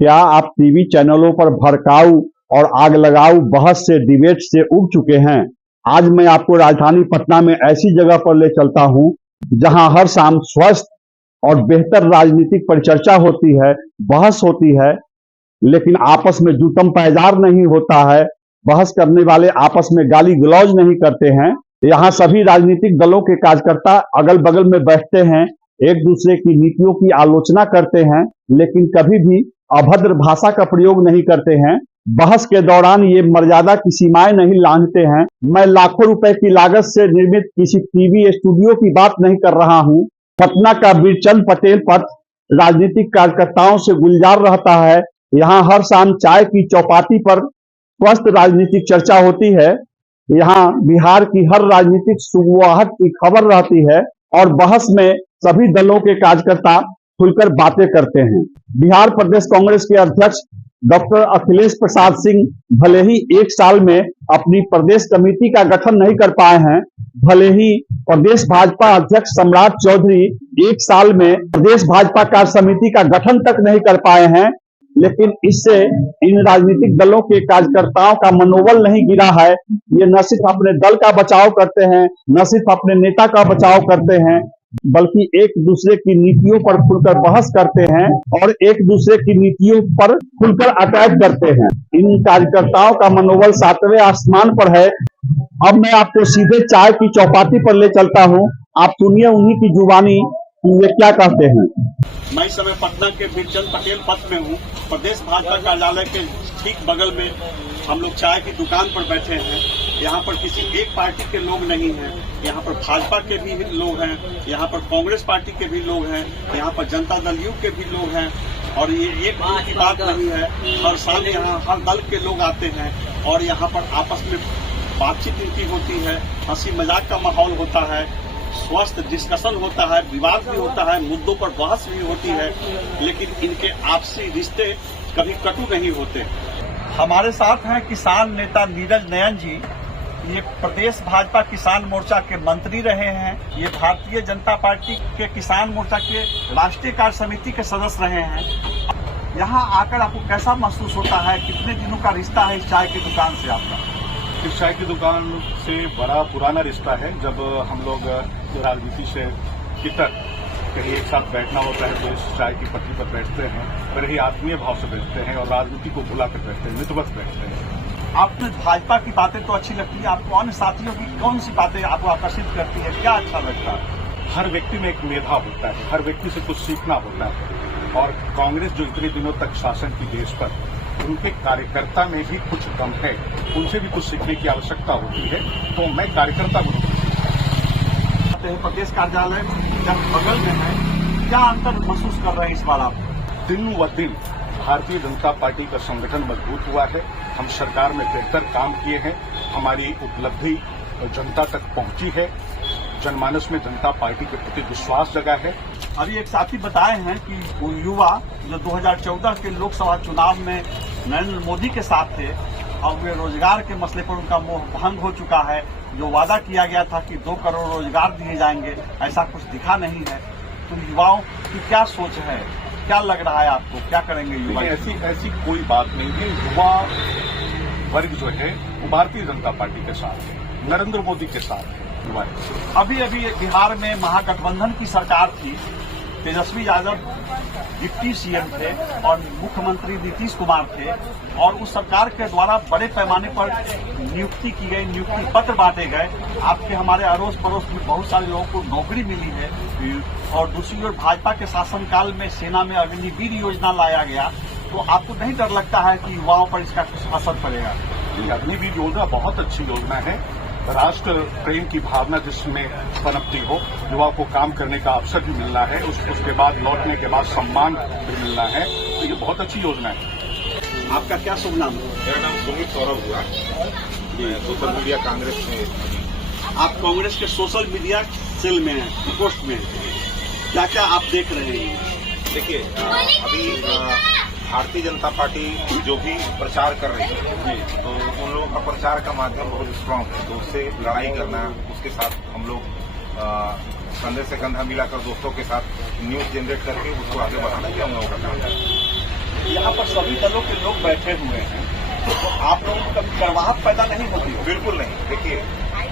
क्या आप टीवी चैनलों पर भड़काऊ और आग लगाऊ बहस से डिबेट से उब चुके हैं? आज मैं आपको राजधानी पटना में ऐसी जगह पर ले चलता हूं जहां हर शाम स्वस्थ और बेहतर राजनीतिक परिचर्चा होती है, बहस होती है, लेकिन आपस में जूतम पैजार नहीं होता है। बहस करने वाले आपस में गाली गलौज नहीं करते हैं। यहाँ सभी राजनीतिक दलों के कार्यकर्ता अगल बगल में बैठते हैं, एक दूसरे की नीतियों की आलोचना करते हैं, लेकिन कभी भी अभद्र भाषा का प्रयोग नहीं करते हैं। बहस के दौरान ये मर्यादा की सीमाएं नहीं लांघते हैं। मैं लाखों रुपए की लागत से निर्मित किसी टीवी स्टूडियो की बात नहीं कर रहा हूं। पटना का बीरचंद पटेल पथ राजनीतिक कार्यकर्ताओं से गुलजार रहता है। यहाँ हर शाम चाय की चौपाटी पर स्वस्थ राजनीतिक चर्चा होती है। यहाँ बिहार की हर राजनीतिक सुगबुगाहट की खबर रहती है और बहस में सभी दलों के कार्यकर्ता खुलकर बातें करते हैं। बिहार प्रदेश कांग्रेस के अध्यक्ष डॉक्टर अखिलेश प्रसाद सिंह भले ही एक साल में अपनी प्रदेश कमेटी का गठन नहीं कर पाए हैं, भले ही प्रदेश भाजपा अध्यक्ष सम्राट चौधरी एक साल में प्रदेश भाजपा कार्य समिति का गठन तक नहीं कर पाए हैं, लेकिन इससे इन राजनीतिक दलों के कार्यकर्ताओं का मनोबल नहीं गिरा है। ये न सिर्फ अपने दल का बचाव करते हैं, न सिर्फ अपने नेता का बचाव करते हैं, बल्कि एक दूसरे की नीतियों पर खुलकर बहस करते हैं और एक दूसरे की नीतियों पर खुलकर अटैक करते हैं। इन कार्यकर्ताओं का मनोबल 7वें आसमान पर है। अब मैं आपको सीधे चाय की चौपाटी पर ले चलता हूं। आप सुनिए उन्हीं की जुबानी कि ये क्या कहते हैं। मैं इस समय पटना के बीरचंद पटेल पथ में हूँ। प्रदेश भाजपा कार्यालय के ठीक बगल में हम लोग चाय की दुकान पर बैठे हैं। यहाँ पर किसी एक पार्टी के लोग नहीं हैं। यहाँ पर भाजपा के भी लोग हैं, यहाँ पर कांग्रेस पार्टी के भी लोग हैं, यहाँ पर जनता दल यू के भी लोग हैं। और ये एक की बात नहीं है, हर साल यहाँ हर दल के लोग आते हैं और यहाँ पर आपस में बातचीत इनकी होती है, हंसी मजाक का माहौल होता है, स्वस्थ डिस्कशन होता है, विवाद भी होता है, मुद्दों पर बहस भी होती है, लेकिन इनके आपसी रिश्ते कभी कटु नहीं होते। हमारे साथ हैं किसान नेता नीरज नयन जी। ये प्रदेश भाजपा किसान मोर्चा के मंत्री रहे हैं। ये भारतीय जनता पार्टी के किसान मोर्चा के राष्ट्रीय कार्य समिति के सदस्य रहे हैं। यहाँ आकर आपको कैसा महसूस होता है? कितने दिनों का रिश्ता है इस चाय की दुकान से आपका? इस चाय की दुकान से बड़ा पुराना रिश्ता है। जब हम लोग राजनीति से इतर कहीं एक साथ बैठना होता है तो इस चाय की पट्टी पर बैठते हैं, बड़े ही आत्मीय भाव से बैठते हैं और राजनीति को भुला कर बैठते हैं, मितवत बैठते हैं। आपने भाजपा की बातें तो अच्छी लगती है, आपको अन्य साथियों की कौन सी बातें आपको आकर्षित करती है? क्या अच्छा लगता है? हर व्यक्ति में एक मेधा होता है, हर व्यक्ति से कुछ सीखना होता है। और कांग्रेस जो इतने दिनों तक शासन की देश पर, उनके कार्यकर्ता में भी कुछ कम है, उनसे भी कुछ सीखने की आवश्यकता होती है। तो मैं कार्यकर्ता को प्रदेश कार्यालय जब बगल में है, क्या अंतर महसूस कर रहे हैं इस बार आप? दिन व दिन भारतीय जनता पार्टी का संगठन मजबूत हुआ है। हम सरकार में बेहतर काम किए हैं, हमारी उपलब्धि जनता तक पहुंची है, जनमानस में जनता पार्टी के प्रति विश्वास जगा है। अभी एक साथी बताए हैं कि युवा जो 2014 के लोकसभा चुनाव में नरेंद्र मोदी के साथ थे, अब वे रोजगार के मसले पर उनका मोह भंग हो चुका है। जो वादा किया गया था कि 2 करोड़ रोजगार दिए जाएंगे, ऐसा कुछ दिखा नहीं है। तो युवाओं की क्या सोच है, क्या लग रहा है आपको, क्या करेंगे युवा? ऐसी कोई बात नहीं है। युवा वर्ग जो है वो भारतीय जनता पार्टी के साथ है, नरेंद्र मोदी के साथ है। अभी बिहार में महागठबंधन की सरकार थी, तेजस्वी यादव डिप्टी सीएम थे और मुख्यमंत्री नीतीश कुमार थे, और उस सरकार के द्वारा बड़े पैमाने पर नियुक्ति की गई, नियुक्ति पत्र बांटे गए। आपके हमारे अड़ोस पड़ोस में बहुत सारे लोगों को नौकरी मिली है। और दूसरी ओर भाजपा के शासनकाल में सेना में अग्निवीर योजना लाया गया। तो आपको नहीं डर लगता है कि युवाओं पर इसका कुछ असर पड़ेगा? अग्निवीर योजना बहुत अच्छी योजना है। राष्ट्र प्रेम की भावना जिसमें पनपती हो, युवा को काम करने का अवसर भी मिलना है, उसके बाद लौटने के बाद सम्मान भी मिलना है, तो ये बहुत अच्छी योजना है। आपका क्या शुभ नाम है? मेरा नाम सुमित सौरभ हुआ, सोशल मीडिया कांग्रेस में। आप कांग्रेस के सोशल मीडिया सेल में हैं, पोस्ट में। क्या क्या आप देख रहे हैं? देखिए, अभी भारतीय जनता पार्टी जो भी प्रचार कर रही है, तो उन लोगों का प्रचार का माध्यम बहुत स्ट्रांग है। तो उससे लड़ाई करना, उसके साथ हम लोग कंधे से कंधा मिलाकर दोस्तों के साथ न्यूज जनरेट करके उसको आगे बढ़ाना, ये हम लोगों का काम है। यहाँ यहाँ पर सभी दलों के लोग बैठे हुए हैं, तो आप लोगों को कभी करवाहट पैदा नहीं होती? बिल्कुल नहीं। देखिए,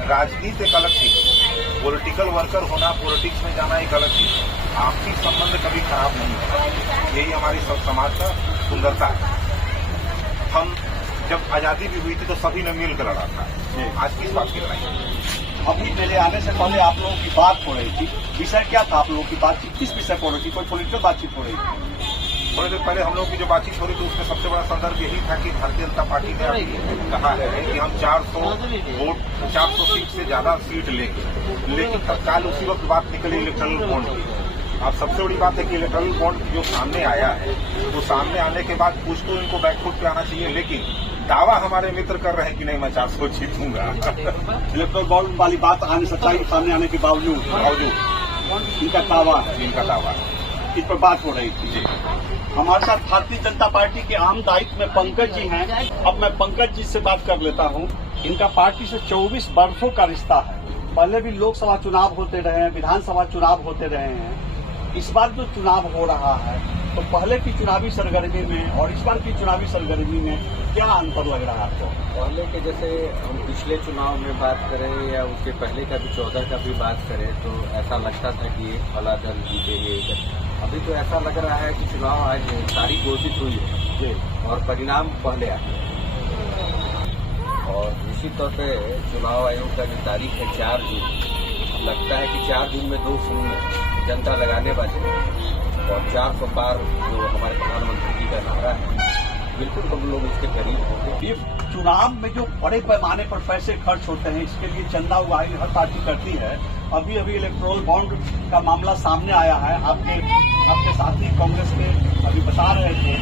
राजनीति एक अलग चीज है, पॉलिटिकल वर्कर होना, पॉलिटिक्स में जाना एक अलग चीज है। आपसी संबंध कभी खराब नहीं होता, यही हमारी सब समाज का सुंदरता है। हम जब आजादी भी हुई थी तो सभी ने मिलकर लड़ा था। आज किस बात की लड़ाई है? अभी मेरे आने से पहले आप लोगों की बात हो रही थी, विषय क्या था आप लोगों की बातचीत? किस विषय पर हो रही थी? कोई पॉलिटिकल बातचीत हो रही थी? थोड़ी देर पहले हम लोग की जो बातचीत हो रही थी उसमें सबसे बड़ा संदर्भ यही था कि भारतीय जनता पार्टी ने अभी कहा है कि हम 400 सीट से ज्यादा सीट लेंगे, लेकिन तत्काल उसी वक्त बात निकली इलेक्ट्रल बॉन्ड की। अब सबसे बड़ी बात है कि इलेक्ट्रल बॉन्ड जो सामने आया है, वो सामने आने के बाद कुछ तो इनको बैकफुट पे आना चाहिए, लेकिन दावा हमारे मित्र कर रहे हैं कि नहीं मैं 400 जीतूंगा। इलेक्ट्रल बॉन्ड वाली बात आने सच्चाई सामने आने के बावजूद इनका दावा है, इस पर बात हो रही थी। हमारे साथ भारतीय जनता पार्टी के अहम दायित्व में पंकज जी हैं। अब मैं पंकज जी से बात कर लेता हूं। इनका पार्टी से 24 वर्षों का रिश्ता है। पहले भी लोकसभा चुनाव होते रहे हैं, विधानसभा चुनाव होते रहे हैं। इस बार जो चुनाव हो रहा है, तो पहले की चुनावी सरगर्मी में और इस बार की चुनावी सरगर्मी में क्या अंतर लग रहा है आपको? पहले के जैसे हम पिछले चुनाव में बात करें या उसके पहले का भी 14 का भी बात करें तो ऐसा लगता था कि एक फला दल जीतेंगे। अभी तो ऐसा लग रहा है कि चुनाव आज तारीख घोषित हुई है और परिणाम पहले आए। और निश्चित तौर पे चुनाव आयोग का जो तारीख है 4 जून, लगता है कि 4 जून में 2 शून्य जनता लगाने वाली है और 400 पार जो हमारे प्रधानमंत्री जी का नारा है, बिल्कुल हम लोग उसके करीब होंगे। ये चुनाव में जो बड़े पैमाने पर पैसे खर्च होते हैं, इसके लिए चंदा उगाही हर पार्टी करती है। अभी इलेक्ट्रोल बॉन्ड का मामला सामने आया है। आपके साथी कांग्रेस के अभी बता रहे थे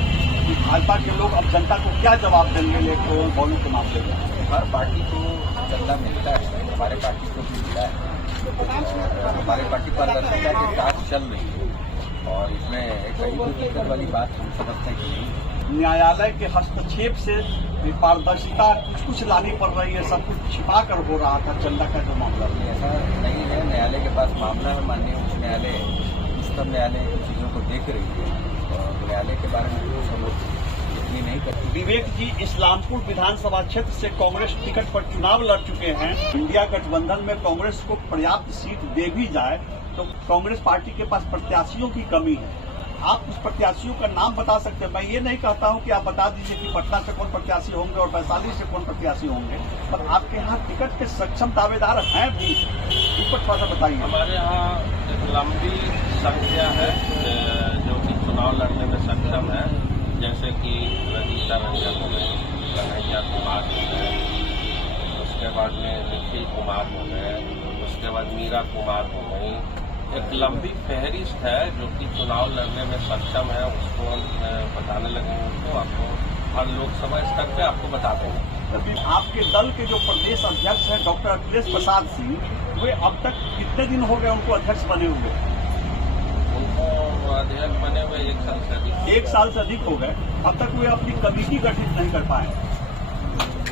कि भाजपा के लोग अब जनता को क्या जवाब देंगे इलेक्ट्रोल बॉन्ड के मामले में? हर पार्टी को चंदा मिलता है, हमारे पार्टी को भी मिला है। हमारे पार्टी पारदर्शिता के साथ चल रही है और इसमें कहीं कोई दिक्कत वाली बात हम समझते हैं कि न्यायालय के हस्तक्षेप से पारदर्शिता कुछ लानी पड़ रही है, सब कुछ छिपा कर हो रहा था चंदा का जो मामला। ऐसा नहीं है, न्यायालय के पास मामला है, माननीय उच्च न्यायालय, उच्चतम न्यायालय इन चीजों को देख रही है और न्यायालय के बारे में कुछ हम लोग इतनी नहीं करते। विवेक जी इस्लामपुर विधानसभा क्षेत्र से कांग्रेस टिकट पर चुनाव लड़ चुके हैं। इंडिया गठबंधन में कांग्रेस को पर्याप्त सीट दे भी जाए तो कांग्रेस पार्टी के पास प्रत्याशियों की कमी है। आप उस प्रत्याशियों का नाम बता सकते हैं? मैं ये नहीं कहता हूं कि आप बता दीजिए कि पटना से कौन प्रत्याशी होंगे और वैशाली से कौन प्रत्याशी होंगे, पर आपके यहाँ टिकट के सक्षम दावेदार हैं भी, इस पर थोड़ा सा बताइए। हमारे यहाँ एक लंबी संख्या है जो कि चुनाव लड़ने में सक्षम है, जैसे कि रजीता रंजन हो गए, कन्हैया कुमार हो गए, उसके बाद में निखिल कुमार हो गए, उसके बाद मीरा कुमार हो गई। एक लंबी फहरिस्त है जो कि चुनाव लड़ने में सक्षम है, उसको हम बताने लगे हैं, तो आपको हर लोकसभा स्तर पे आपको बता देंगे। आपके दल के जो प्रदेश अध्यक्ष हैं डॉक्टर अखिलेश प्रसाद सिंह, वे अब तक कितने दिन हो गए उनको अध्यक्ष बने हुए? उनको अध्यक्ष बने हुए 1 साल से अधिक। 1 साल से अधिक हो गए। अब तक वे अपनी कमेटी गठित नहीं कर पाए।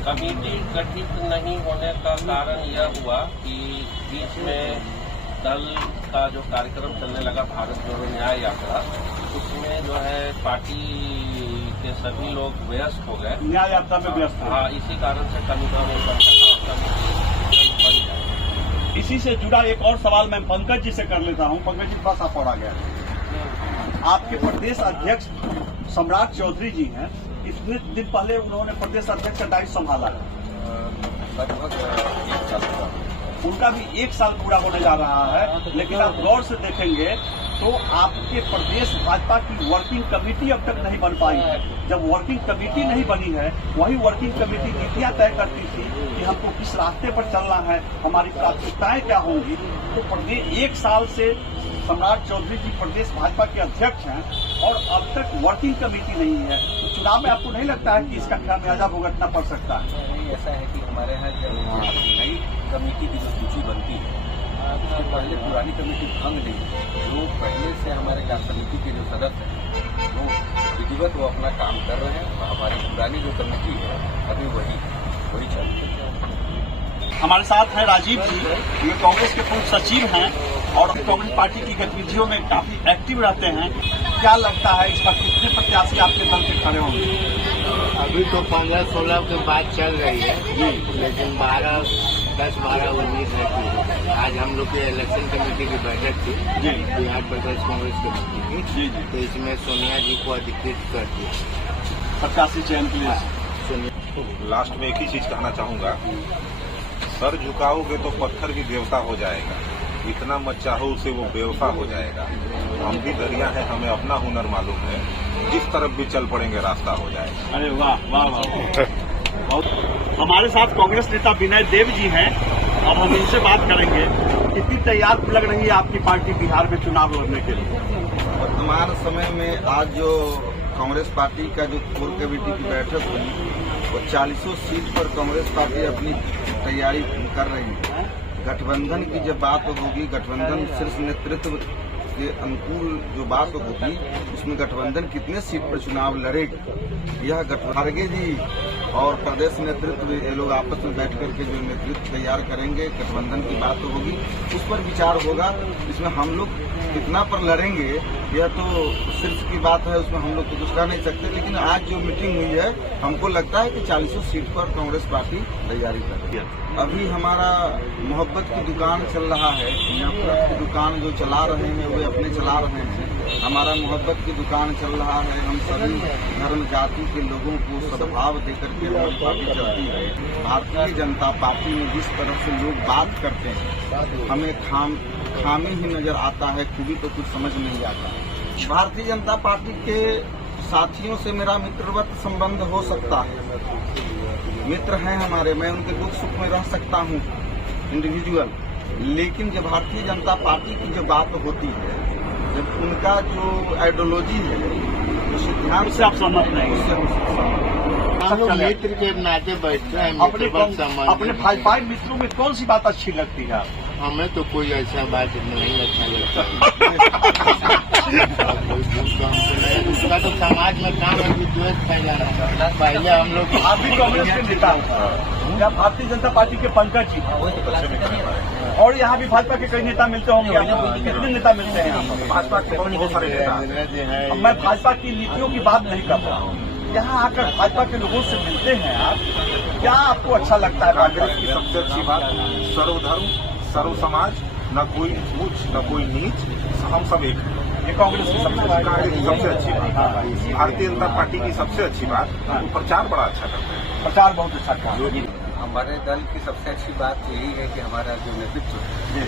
कमेटी गठित नहीं होने का कारण यह हुआ कि बीच में दल का जो कार्यक्रम चलने लगा भारत जोड़ो न्याय यात्रा, उसमें जो है पार्टी के सभी लोग व्यस्त हो गए, न्याय यात्रा में व्यस्त हो। हाँ, इसी कारण से कमेटी नहीं बन सका। कमेटी बन जाए। इसी से जुड़ा एक और सवाल मैं पंकज जी से कर लेता हूं। पंकज जी थोड़ा सा और आ गया। आपके प्रदेश अध्यक्ष सम्राट चौधरी जी हैं, इतने दिन पहले उन्होंने प्रदेश अध्यक्ष का दायित्व संभाला है। लगभग 1 साल उनका भी 1 साल पूरा होने जा रहा है, लेकिन आप गौर से देखेंगे तो आपके प्रदेश भाजपा की वर्किंग कमेटी अब तक नहीं बन पाई है। जब वर्किंग कमेटी नहीं बनी है, वही वर्किंग कमेटी नीतियां तय करती थी कि हमको किस रास्ते पर चलना है, हमारी प्राथमिकताएं क्या होंगी। तो प्रदेश 1 साल से सम्राट चौधरी जी प्रदेश भाजपा के अध्यक्ष हैं और अब तक वर्किंग कमेटी नहीं है। तो चुनाव में आपको नहीं लगता है कि इसका खामियाजा भुगतना पड़ सकता है? नहीं, ऐसा है कि हमारे यहाँ जब नई कमेटी की जो सूची बनती है, उसके पहले पुरानी कमेटी भंग नहीं। जो पहले से हमारे कार्य समिति के जो सदस्य हैं वो विधिवत वो अपना काम कर रहे हैं और हमारी पुरानी जो कमेटी है अभी वही चल रही है। हमारे साथ हैं राजीव जी, ये कांग्रेस के पूर्व सचिव हैं और कांग्रेस पार्टी की गतिविधियों में काफी एक्टिव रहते हैं। क्या लगता है इस बार कितने प्रत्याशी आपके दल के खड़े होंगे? अभी तो 15-16 के बाद चल रही है लेकिन 10-12 उम्मीद है कि आज हम लोग की इलेक्शन कमेटी की बैठक थी बिहार प्रदेश कांग्रेस कमेटी की, तो इसमें सोनिया जी को अधिकृत कर दिया प्रत्याशी चयन के लिए। सोनिया लास्ट में एक ही चीज कहना चाहूंगा, सर झुकाओगे तो पत्थर भी देवता हो जाएगा, इतना मत चाहो उसे वो बेवफा हो जाएगा। हम भी दरिया हैं, हमें अपना हुनर मालूम है, जिस तरफ भी चल पड़ेंगे रास्ता हो जाएगा। अरे वाह वाह वाह। हमारे साथ कांग्रेस नेता विनय देव जी हैं, अब हम इनसे बात करेंगे। कितनी तैयार लग रही है आपकी पार्टी बिहार में चुनाव लड़ने के लिए? वर्तमान समय में आज जो कांग्रेस पार्टी का जो कोर कमेटी की बैठक हुई, वो 40 सीट पर कांग्रेस पार्टी अपनी तैयारी कर रही है। गठबंधन की जब बात होगी, गठबंधन शीर्ष नेतृत्व के अनुकूल जो बात होगी, उसमें गठबंधन कितने सीट पर चुनाव लड़ेगी, यह खड़गे जी और प्रदेश नेतृत्व ये लोग आपस में बैठ करके जो नेतृत्व तैयार करेंगे, गठबंधन की बात होगी, उस पर विचार होगा। इसमें हम लोग कितना पर लड़ेंगे यह तो शीर्ष की बात है, उसमें हम लोग तो कुछ कह नहीं सकते। लेकिन आज जो मीटिंग हुई है, हमको लगता है कि 40 सीट पर कांग्रेस पार्टी तैयारी कर रही है। अभी हमारा मोहब्बत की दुकान चल रहा है, नफरत की दुकान जो चला रहे हैं वे अपने चला रहे हैं। हमारा मोहब्बत की दुकान चल रहा है, हम सभी धर्म जाति के लोगों को सद्भाव देकर के हमारी पार्टी चलती है। भारतीय जनता पार्टी में जिस तरह से लोग बात करते हैं, हमें खामी ही नजर आता है, खूबी तो कुछ समझ नहीं आता। भारतीय जनता पार्टी के साथियों से मेरा मित्रवत संबंध हो सकता है, मित्र हैं हमारे, मैं उनके दुख सुख में रह सकता हूं इंडिविजुअल, लेकिन जब भारतीय जनता पार्टी की जब बात होती है, जब उनका जो आइडियोलॉजी है, जो सिद्धांत उससे आप सहमत नहीं? हम लोग मित्र के नाते बैठते हैं। अपने भाजपा मित्रों में कौन सी बात अच्छी लगती है? हमें तो कोई ऐसा बात नहीं अच्छा लगता। उसका तो समाज में काम है कि द्वेष फैलाना है। पहले हम लोग, आप भी कांग्रेस के नेता या भारतीय जनता पार्टी के पंकज जी, और यहाँ भी भाजपा के कई नेता मिलते होंगे, कितने नेता मिलते हैं यहाँ पर? भाजपा के बहुत सारे नेता। मैं भाजपा की नीतियों की बात नहीं कर रहा हूँ, यहाँ आकर भाजपा के लोगों से मिलते हैं आप, क्या आपको अच्छा लगता है? कांग्रेस की सबसे अच्छी बात सर्वधर्म सर्व समाज, न कोई ऊंच न कोई नीच, हम सब एक हैं। ये कांग्रेस की सबसे अच्छी बात। भारतीय जनता पार्टी की सबसे अच्छी बात, वो प्रचार बड़ा अच्छा करते हैं, प्रचार बहुत अच्छा करते हैं। हमारे दल की सबसे अच्छी बात यही है कि हमारा जो नेतृत्व है,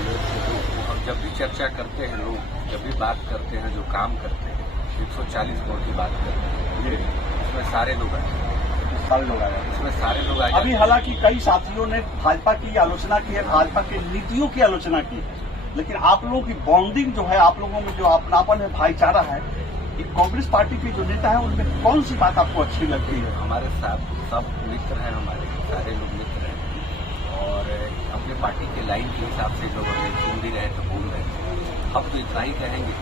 हम जब भी चर्चा करते हैं, लोग जब भी बात करते हैं, जो काम करते हैं, 140 करोड़ की बात करते हैं, उसमें सारे लोग आए, इसमें सारे लोग आए। अभी हालांकि कई साथियों ने भाजपा की आलोचना की है, भाजपा की नीतियों की आलोचना की है, लेकिन आप लोगों की बॉन्डिंग जो है, आप लोगों में जो अपनापन है, भाईचारा है, ये कांग्रेस पार्टी के जो नेता है उनमें कौन सी बात आपको अच्छी लगती है? हमारे साथ सब मित्र हैं, हमारे सारे लोग मित्र हैं, और अपने पार्टी के लाइन के हिसाब से लोग सुन भी रहे तो बोल रहे हैं। हम तो इतना ही कहेंगे,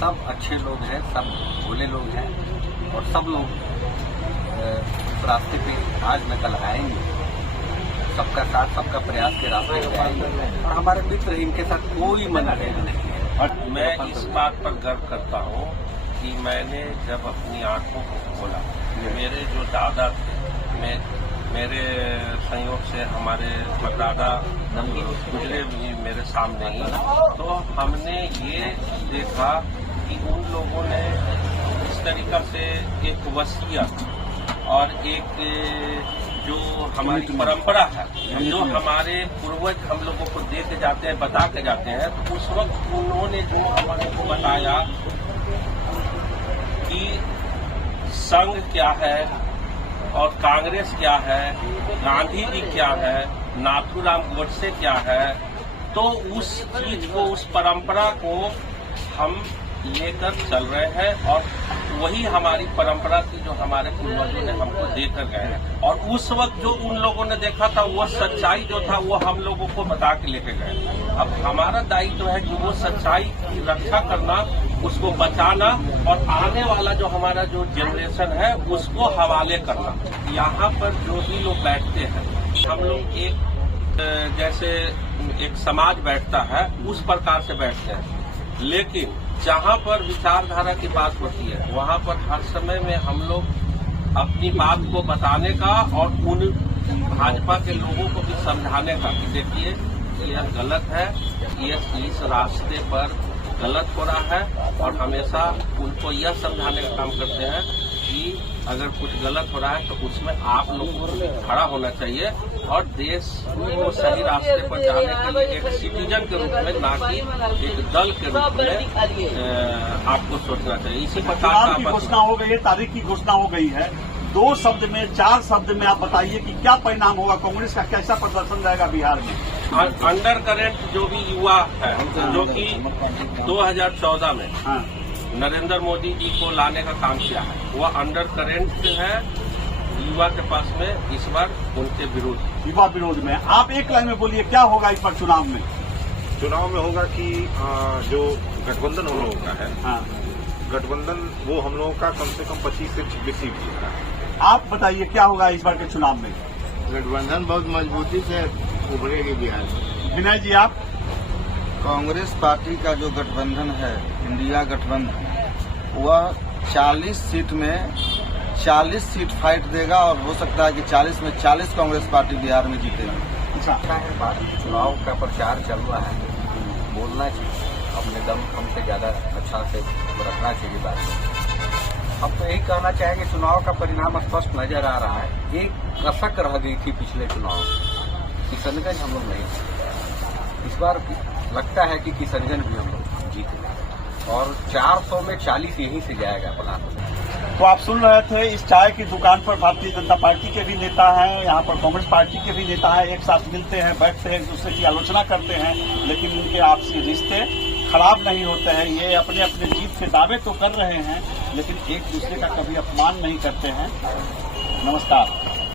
सब अच्छे लोग हैं, सब भोले लोग हैं, और सब लोग इस रास्ते पे आज न कल आएंगे, सबका साथ सबका प्रयास के रास्ते पे आएंगे, और हमारे मित्र इनके साथ कोई मनभेद नहीं है। मैं इस बात पर गर्व करता हूँ कि मैंने जब अपनी आंखों को खोला, मेरे जो दादा थे, मेरे संयोग से हमारे परदादा गुजरे भी मेरे सामने ही, तो हमने ये देखा कि उन लोगों ने इस तरीका से एक वसीयत और एक जो हमारी परंपरा है, जो हमारे पूर्वज हम लोगों को दे के जाते हैं, बता के जाते हैं, तो उस वक्त उन्होंने जो हमारे को बताया कि संघ क्या है और कांग्रेस क्या है, गांधी जी क्या है, नाथूराम गोडसे क्या है, तो उस चीज को, उस परंपरा को हम लेकर चल रहे हैं, और वही हमारी परंपरा की जो हमारे पूर्वजों ने हमको देकर गए हैं। और उस वक्त जो उन लोगों ने देखा था, वो सच्चाई जो था, वो हम लोगों को बता के लेके गए। अब हमारा दायित्व है कि वो सच्चाई की रक्षा करना, उसको बचाना, और आने वाला जो हमारा जो जनरेशन है उसको हवाले करना। यहाँ पर जो भी लोग बैठते हैं, हम लोग एक जैसे एक समाज बैठता है उस प्रकार से बैठते हैं, लेकिन जहां पर विचारधारा की बात होती है वहां पर हर समय में हम लोग अपनी बात को बताने का और उन भाजपा के लोगों को भी समझाने का कि देखिए यह गलत है, ये इस रास्ते पर गलत हो रहा है, और हमेशा उनको यह समझाने का काम करते हैं कि अगर कुछ गलत हो रहा है तो उसमें आप लोगों को खड़ा होना चाहिए और देश को सही रास्ते पर जाने के लिए एक सिटीजन के रूप में, ना कि एक दल के रूप में आपको सोचना चाहिए। इसी प्रकार की घोषणा हो गई है, तारीख की घोषणा हो गई है। 2 शब्द में, 4 शब्द में आप बताइए कि क्या परिणाम होगा, कांग्रेस का कैसा प्रदर्शन रहेगा बिहार में? अंडर करेंट जो भी युवा है, जो कि 2014 में नरेंद्र मोदी जी को लाने का काम किया है, वह अंडर करेंट है युवा के पास में इस बार उनके विरोध, युवा विरोध में। आप एक लाइन में बोलिए क्या होगा इस बार चुनाव में? चुनाव में होगा कि जो गठबंधन हम लोगों का है, गठबंधन वो हम लोगों का कम से कम 25 से 26 सीट जीता है। आप बताइए क्या होगा इस बार के चुनाव में? गठबंधन बहुत मजबूती से उभरेगी बिहार में। विनय जी आप? कांग्रेस पार्टी का जो गठबंधन है, इंडिया गठबंधन, वह 40 सीट में 40 सीट फाइट देगा और हो सकता है कि 40 में 40 कांग्रेस पार्टी बिहार में जीतेगी। पार्टी के चुनाव का प्रचार चल रहा है, बोलना चाहिए, अपने दम कम से ज्यादा अच्छा से रखना चाहिए बात। अब तो यही कहना चाहेंगे, चुनाव का परिणाम स्पष्ट नजर आ रहा है। एक कसक रह गई थी पिछले चुनाव, किशनगंज हम लोग नहीं, इस बार लगता है कि किशनगंज भी हम लोग जीतेंगे और 400 में 40 यहीं से जाएगा अपना। तो आप सुन रहे थे, इस चाय की दुकान पर भारतीय जनता पार्टी के भी नेता हैं, यहाँ पर कांग्रेस पार्टी के भी नेता हैं, एक साथ मिलते हैं, बैठते हैं, एक दूसरे की आलोचना करते हैं, लेकिन इनके आपसी रिश्ते खराब नहीं होते हैं। ये अपने अपने जीत के दावे तो कर रहे हैं, लेकिन एक दूसरे का कभी अपमान नहीं करते हैं। नमस्कार।